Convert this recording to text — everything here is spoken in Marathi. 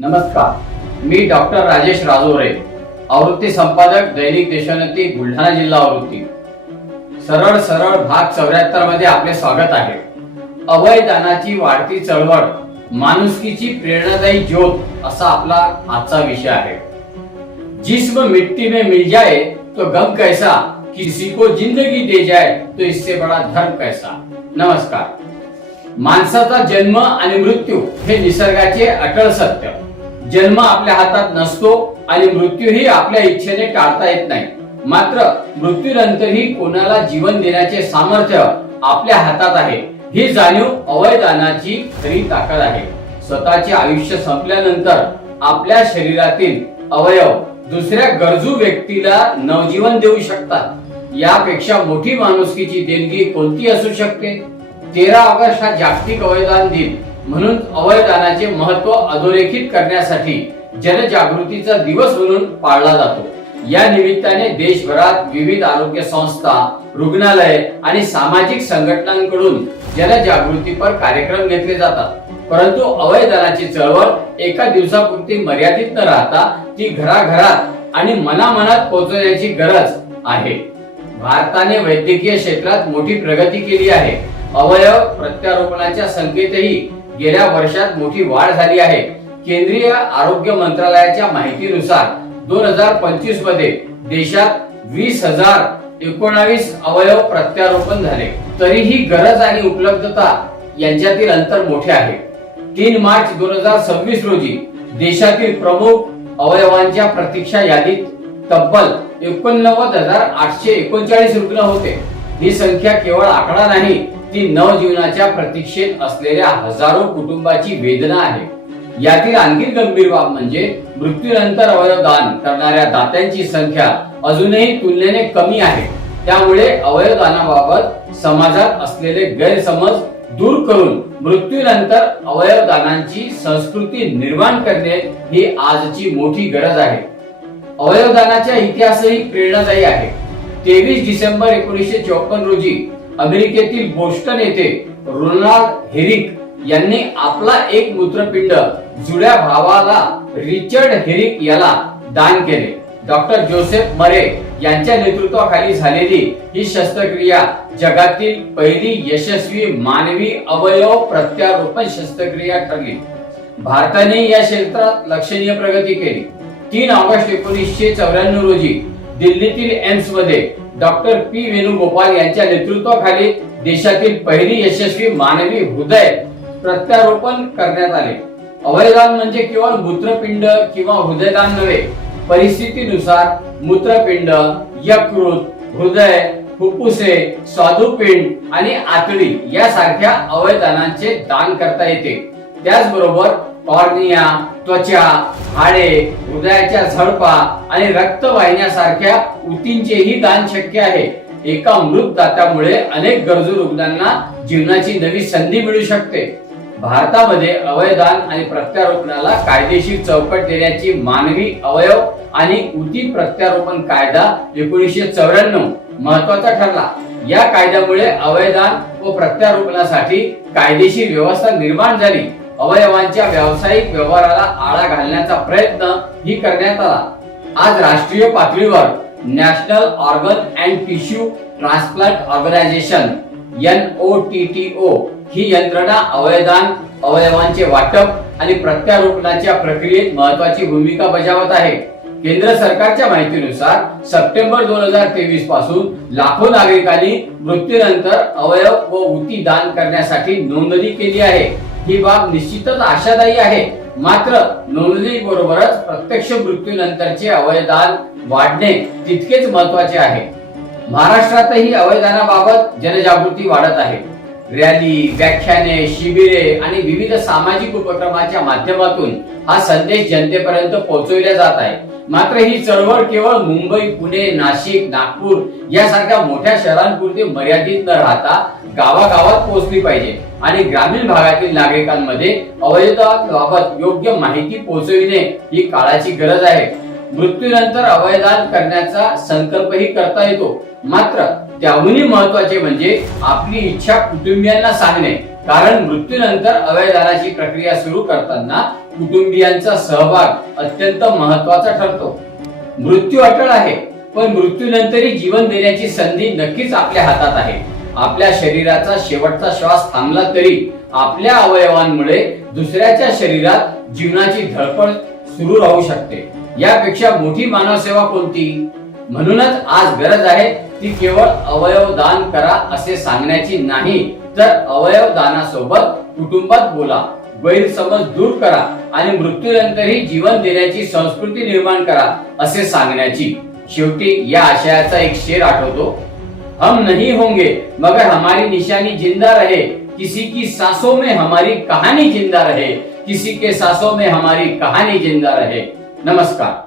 नमस्कार, मी डॉक्टर राजेश राजोरे, आवृत्ती संपादक दैनिक देशोन्नती बुलढाणा जिल्हा आवृत्ती। सरळ सरळ भाग 74 मध्ये आपले स्वागत आहे। अवयदानाची वाढती चळवळ, माणुसकीची प्रेरणादायी ज्योत असा आपला आजचा विषय आहे। जिस्म मिट्टी में मिल जाए तो गम कैसा, किसी को जिंदगी दे जाए तो इससे बड़ा धर्म कैसा। नमस्कार। माणसाचा जन्म आणि मृत्यू हे निसर्गाचे अटळ सत्य। जन्म आपल्या हातात नसतो आणि मृत्यूही आपल्या इच्छेने टाळता येत नाही। मात्र मृत्यूनंतरही कोणाला जीवन देण्याचे सामर्थ्य आपल्या हातात आहे, ही जाणीव अवयदानाची खरी ताकद आहे। स्वतःचे आयुष्य संपल्यानंतर आपल्या शरीरातील अवयव दुसऱ्या गरजू व्यक्तीला नवजीवन देऊ शकतात। यापेक्षा मोठी माणुसकीची देणगी कोणती असू शकते। 13 ऑगस्ट हा जागतिक अवयदान दिन म्हणून अवयदानाचे महत्त्व अधोरेखित करण्यासाठी जनजागृतीचा दिवस म्हणून पाळला जातो। या निमित्ताने देशभरात विविध आरोग्य संस्था, रुग्णालय आणि सामाजिक संघटनांकडून जनजागृतीपर कार्यक्रम घेतले जातात। परंतु अवयदानाची चळवळ एका दिवसापुरती मर्यादित न राहता ती घराघरात आणि मनामनात पोहोचण्याची गरज आहे। भारताने वैद्यकीय क्षेत्रात मोठी प्रगती केली आहे। अवयव प्रत्यारोपणाच्या संख्येतही गेल्या वर्षात मोठी वाढ झाली आहे। केंद्रीय आरोग्य मंत्रालयाच्या माहितीनुसार 2025 मध्ये देशात 20,019 अवयव प्रत्यारोपण झाले। तरीही गरज आणि उपलब्धता यांच्यातील अंतर मोठे आहे। 3 मार्च 2026 रोजी देशातील प्रमुख अवयवांच्या प्रतीक्षा यादीत तब्बल 89,839 रुग्ण होते। ही संख्या केवळ आकडा नाही, ती नवजीवनाच्या प्रतीक्षेत असलेल्या हजारो कुटुंबाची वेदना आहे। यातील आणखी गंभीर बाब म्हणजे मृत्यूनंतर अवयव दान करणाऱ्या दात्यांची संख्या अजूनही तुलनेने कमी आहे। त्यामुळे अवयवदानाबाबत समाजात असलेले गैरसमज दूर करून मृत्यूनंतर अवयव दानाची संस्कृती निर्माण करणे ही आजची मोठी गरज आहे। अवयवदानाचा इतिहासही प्रेरणादायी आहे। 23 डिसेंबर 1954 रोजी अमेरिकेतील बोस्टन येथे रोनाल्ड हेरिक यांनी आपला एक मूत्रपिंड जुळ्या भावाला रिचर्ड हेरिक याला दान केले। डॉक्टर जोसेफ मरे यांच्या नेतृत्वाखाली झालेली ही शस्त्रक्रिया जगातील पहिली यशस्वी मानवी अवयव प्रत्यारोपण शस्त्रक्रिया ठरली। भारताने या क्षेत्रात लक्षणीय प्रगती केली। 3 ऑगस्ट 1994 रोजी दिल्लीतील एम्स मध्ये डॉक्टर पी वेणुगोपाल यांच्या नेतृत्वाखाली देशातील पहिली यशस्वी मानवी हृदय प्रत्यारोपण करण्यात आले। अवयवदान म्हणजे केवळ मूत्रपिंड किंवा हृदयदान नव्हे, परिस्थितीनुसार मूत्रपिंड, यकृत, हृदय, फुफ्फुसे, स्वादुपिंड आणि आतडी यासारख्या अवयवदानांचे दान करता येते। त्याचबरोबर कॉर्निया, त्वचा, हाडे, हृदयाच्या झडपा आणि रक्तवाहिन्यासारख्या ऊतींचेही दान शक्य आहे। एका मृत दात्यामुळे अनेक गरजू रुग्णांना जीवनाची नवी संधी मिळू शकते। भारतामध्ये अवयवदान आणि प्रत्यारोपणाला कायदेशीर चौकट देण्याची मानवी अवयव आणि ऊती प्रत्यारोपण कायदा 1994 महत्त्वाचा ठरला। या कायद्यामुळे अवयवदान व प्रत्यारोपणासाठी कायदेशीर व्यवस्था निर्माण झाली। अवयवांच्या व्यावसायिक व्यवहाराला आळा घालण्याचा प्रयत्न ही करण्यात आला। आज राष्ट्रीय पातळीवर national organ and tissue transplant organisation NOTTO ही यंत्रणा अवयवदान, अवयवांचे वाटप आणि प्रत्यारोपणाच्या प्रक्रियेत महत्त्वाची भूमिका बजावत आहे। केंद्र सरकारच्या माहितीनुसार सप्टेंबर 2023 पासून लाखो नागरिकांनी मृत्यूनंतर अवयव व ऊती दान करण्यासाठी नोंदणी केली आहे। ही बाब निश्चितच आशादायी आहे। मात्र नोंदणीबरोबरच प्रत्यक्ष मृत्यूनंतरचे अवयवदान वाढणे तितकेच महत्त्वाचे आहे। महाराष्ट्रातही अवयवदानाबाबत जनजागृती वाढत आहे। रॅली, व्याख्याने, शिबिरे आणि विविध सामाजिक उपक्रमांच्या माध्यमातून हा संदेश जनतेपर्यंत पोहोचवला जात आहे। मात्र ही चळवळ केवळ मुंबई, पुणे, नाशिक, नागपूर यासारख्या मोठ्या शहरांपुरती मर्यादित न राहता गावागावात पोहोचली पाहिजे आणि ग्रामीण भागातील नागरिकांमध्ये अवयवदानाबाबत योग्य माहिती पोहोचविणे ही काळाची गरज आहे। मृत्यूनंतर अवयवदान करण्याचा संकल्पही करता येतो, मात्र त्याहूनही महत्त्वाचे म्हणजे आपली इच्छा कुटुंबियांना सांगणे। कारण मृत्यूनंतर अवयवदानाची प्रक्रिया सुरू करताना कुटुंबियांचा सहभाग अत्यंत महत्वाचा ठरतो. मृत्यू अटळ आहे, पण मृत्यूनंतरही जीवन देण्याची संधी नक्कीच आपल्या हातात आहे. आपल्या शरीराचा शेवटचा श्वास थांबला तरी आपल्या अवयवांमुळे दुसऱ्याच्या शरीरात जीवनाची धडपड सुरू राहू शकते. यापेक्षा मोठी मानव सेवा कोणती? म्हणूनच आज गरज आहे ती केवळ अवयव दान करा असे सांगण्याची नाही, तर अवयव दानासोबत कुटुंबात बोला, गैरसमज दूर करा आणि मृत्यूनंतरही जीवन देण्याची संस्कृती निर्माण करा असे सांगण्याची. शेवटी या आशयाचा एक शेर आठवतो, हम नहीं होंगे मगर हमारी निशानी जिंदा रहे, किसी की सांसों में हमारी कहानी जिंदा रहे, किसी के सांसों में हमारी कहानी जिंदा रहे. नमस्कार.